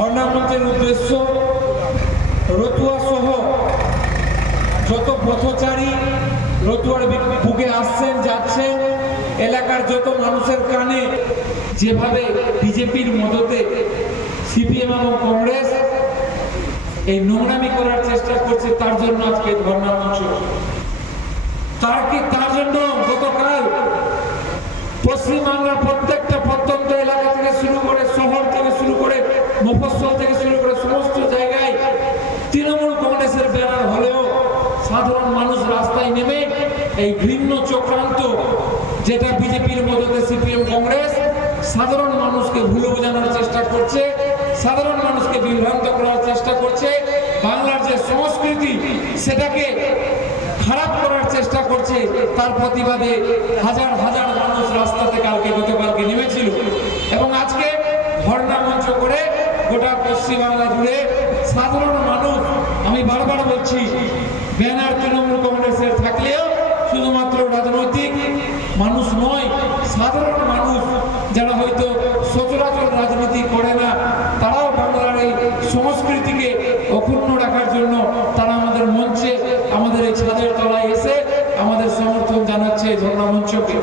ধর্ণামঞ্চের উদ্দেশ্য রতুয়া সহ যত পথচারী রতুয়ার বুকে আসছেন যাচ্ছেন, এলাকার যত মানুষের কানে যেভাবে বিজেপির মদতে সিপিএম এবং কংগ্রেস এই নোংরামি করার চেষ্টা করছে, তার জন্য আজকে ধর্ণামঞ্চ। তার জন্য গতকাল পশ্চিমবাংলার প্রত্যেকটা প্রত্যন্ত এলাকা থেকে শুরু করে, শহর থেকে শুরু করে, মফস্বল থেকে শুরু করে সমস্ত জায়গায় তৃণমূল কংগ্রেসের ব্যানার হলেও সাধারণ মানুষ রাস্তায় নেমে এই ঘৃণ্য চক্রান্ত যেটা বিজেপির মদতে সিপিএম কংগ্রেস সাধারণ মানুষকে ভুল বোঝানোর চেষ্টা করছে, সাধারণ মানুষকে বিভ্রান্ত করার চেষ্টা করছে, বাংলার যে সংস্কৃতি সেটাকে খারাপ করার চেষ্টা করছে, তার প্রতিবাদে হাজার হাজার মানুষ রাস্তাতে গতকালকে নেমেছিল এবং আজকে ধর্ণা মঞ্চ করে গোটা পশ্চিমবাংলা জুড়ে সাধারণ মানুষ, আমি বারবার বলছি, ব্যানার তৃণমূল কংগ্রেসের থাকলেও শুধুমাত্র রাজনৈতিক মানুষ নয়, সাধারণ মানুষ যারা হয়তো সচরাচর রাজনীতি করে না, তারাও বাংলার এই সংস্কৃতিকে অক্ষুণ্ণ রাখার জন্য তারা আমাদের মঞ্চে, আমাদের এই ছাদের তলায় এসে আমাদের সমর্থন জানাচ্ছে ধর্ণা মঞ্চকে।